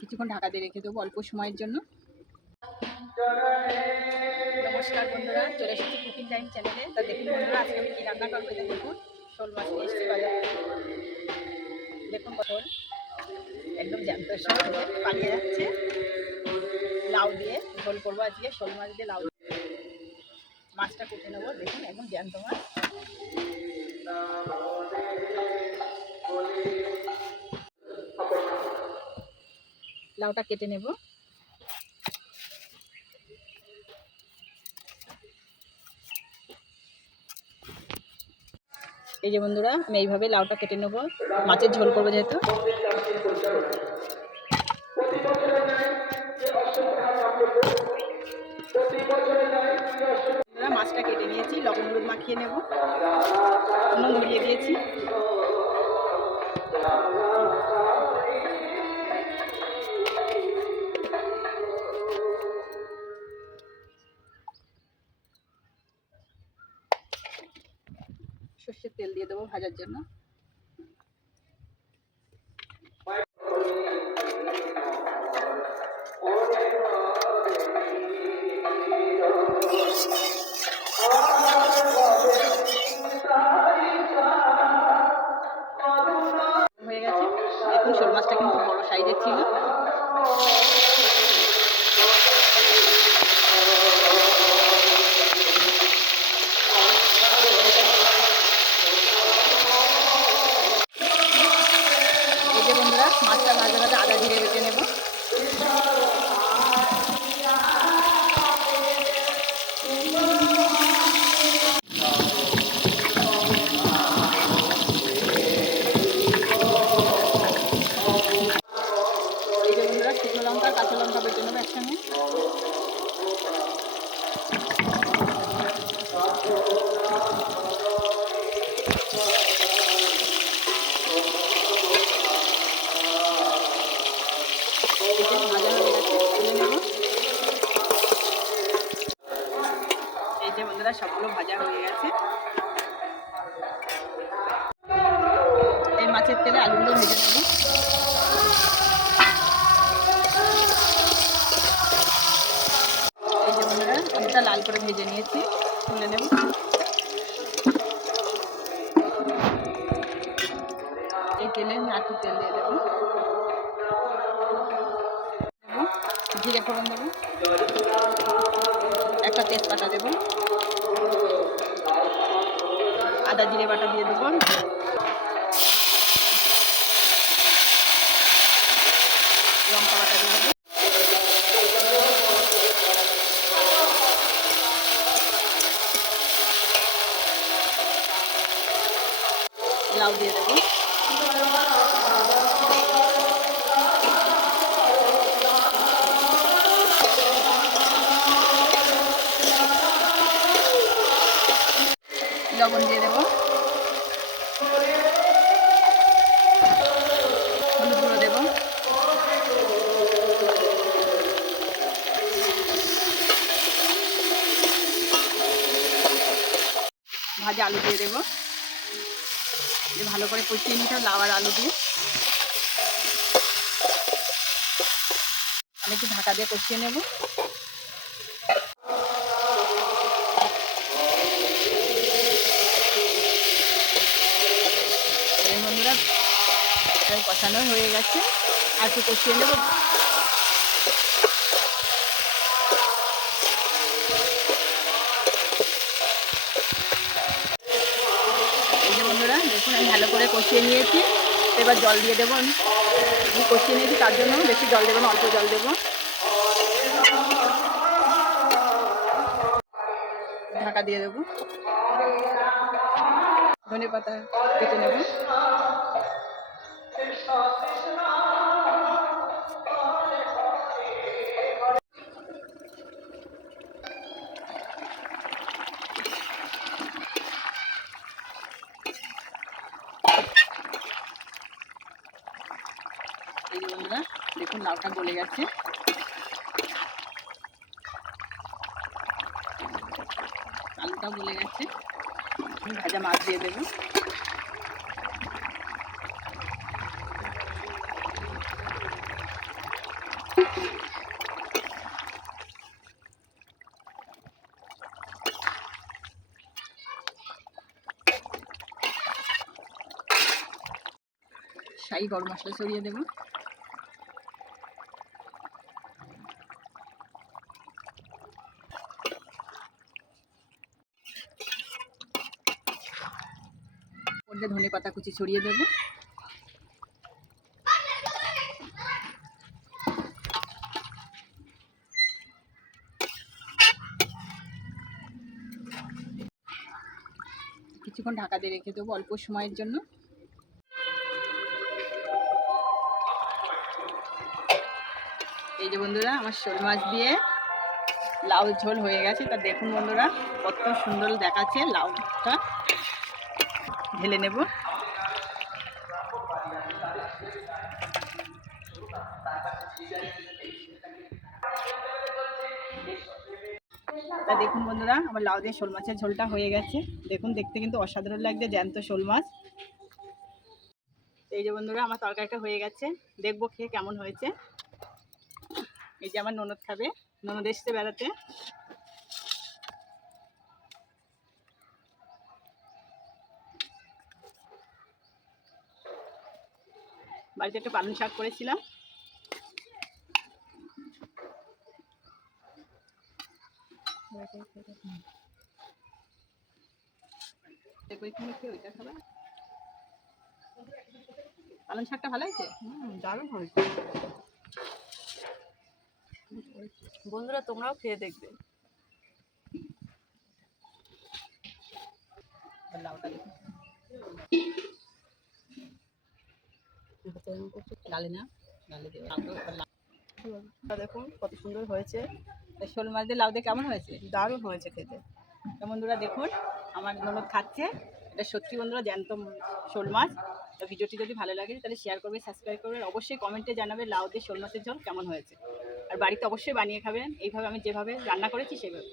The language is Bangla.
কিছুক্ষণ ঢাকা দিয়ে রেখে দেবো অল্প সময়ের জন্য। নমস্কার বন্ধুরা, চলে এসেছি কুকিং টাইম চ্যানেলে। তা দেখুন বন্ধুরা, আজকে আমি কী রান্না করবো। দেখুন, শোল মাছ নিয়ে এসেছি বাজার থেকে। দেখুন শোল একদম জ্যান্ত শোল পালিয়ে যাচ্ছে। লাউ দিয়ে ঝোল করবো আজকে, শোল মাছ দিয়ে লাউ। মাছটা কেটে নেবো, দেখুন একদম জ্যান্ত মাছ। লাউটা কেটে নেব। এই যে বন্ধুরা, আমি এইভাবে লাউটা কেটে নেব, মাছের ঝোল করবো যেহেতু। মাছটা কেটে নিয়েছি, লবণ হলুদ মাখিয়ে নেব, নুন ধরিয়ে দিয়েছি। সর্ষের তেল দিয়ে দেবো ভাজার জন্য। হয়ে গেছে। দেখুন শোল মাছটা কিন্তু বড় সাইজের ছিল। এই যে বন্ধুরা, মাছটা মাঝে মাঝে আদা জিরে বেটে নেব। এই যে বন্ধুরা, শুকনো লঙ্কা কাঁচা লঙ্কা বেটে নেবো একসঙ্গে। ভাজা হয়ে গেছে, তুলে নেব। এই যে বন্ধুরা, সবগুলো ভাজা হয়ে গেছে। এই মাছের তেলে আলুগুলো ভেজে নেব। এই যে বন্ধুরা, আলুটা লাল করে ভেজে নিয়েছি, তুলে নেব। এই তেলে নারকেল তেল দিয়ে দেবো, জিরে ফোড়ন দেবো, একটা তেজপাতা দেবো, আদা জিরে বাটা দিয়ে দেবো, লঙ্কা বাটা দিয়ে দেবো, লাউ দিয়ে দেবো, লবণ দিয়ে দেবো, হলুদ গুঁড়ো দেবো, ভাজা আলু দিয়ে দেবো। ভালো করে কষিয়ে নিতে হবে লাউ আর আলু দিয়ে। আমি একটু ঢাকা দিয়ে কষিয়ে নেব। বন্ধুরা, কষানো হয়ে গেছে, আর একটু কষিয়ে নেব। এই যে বন্ধুরা, দেখুন আমি ভালো করে কষিয়ে নিয়েছি। এবার জল দিয়ে দেবো। আমি কষিয়ে নিয়েছি, তার জন্য বেশি জল দেবো না, অল্প জল দেবো। ঢাকা দিয়ে দেবো। ধনেপাতা কেটে নেব। এই যে বন্ধুরা, দেখুন লাউটা গলে গেছে। আলুটাও গলে গেছে। ভাজা মাছ দিয়ে দেবো। শাহি গরম মশলা ছড়িয়ে দেবো। ধনে পাতা কুচি ছড়িয়ে দেবো। কিছুক্ষণ ঢাকা দিয়ে রেখে দেবো অল্প সময়ের জন্য। এই যে বন্ধুরা আমার শোল মাছ দিয়ে লাউ ঝোল হয়ে গেছে। তা দেখুন বন্ধুরা কত সুন্দর দেখাচ্ছে। লাউটা ঢেলে নেব। তা দেখুন বন্ধুরা আমার লাউ দিয়ে শোল মাছের ঝোলটা হয়ে গেছে। দেখুন দেখতে কিন্তু অসাধারণ লাগছে জ্যান্ত শোল মাছ। এই যে বন্ধুরা আমার তরকারিটা হয়ে গেছে, দেখবো খেয়ে কেমন হয়েছে। এই যে আমার ননদ খাবে, ননদ এসছে বেড়াতে। বাড়িতে একটা পালং শাক করেছিলাম। পালং শাকটা ভালো হয়েছে, দারুণ হয়েছে। বন্ধুরা তোমরাও খেয়ে দেখবে। লাউটা দেখুন ডালে না, ডালে দেবো। দেখুন কত সুন্দর হয়েছে। শোল মাছ দিয়ে লাউ দিয়ে কেমন হয়েছে? দারুণ হয়েছে খেতে। তো বন্ধুরা দেখুন আমার ননদ খাচ্ছে। এটা সত্যি বন্ধুরা জ্যান্ত শোল মাছ। তো ভিডিওটি যদি ভালো লাগে তাহলে শেয়ার করবে, সাবস্ক্রাইব করবে, অবশ্যই কমেন্টে জানাবে লাউ দিয়ে শোল মাছের ঝোল কেমন হয়েছে। আর বাড়িতে অবশ্যই বানিয়ে খাবেন এইভাবে আমি যেভাবে রান্না করেছি সেভাবে।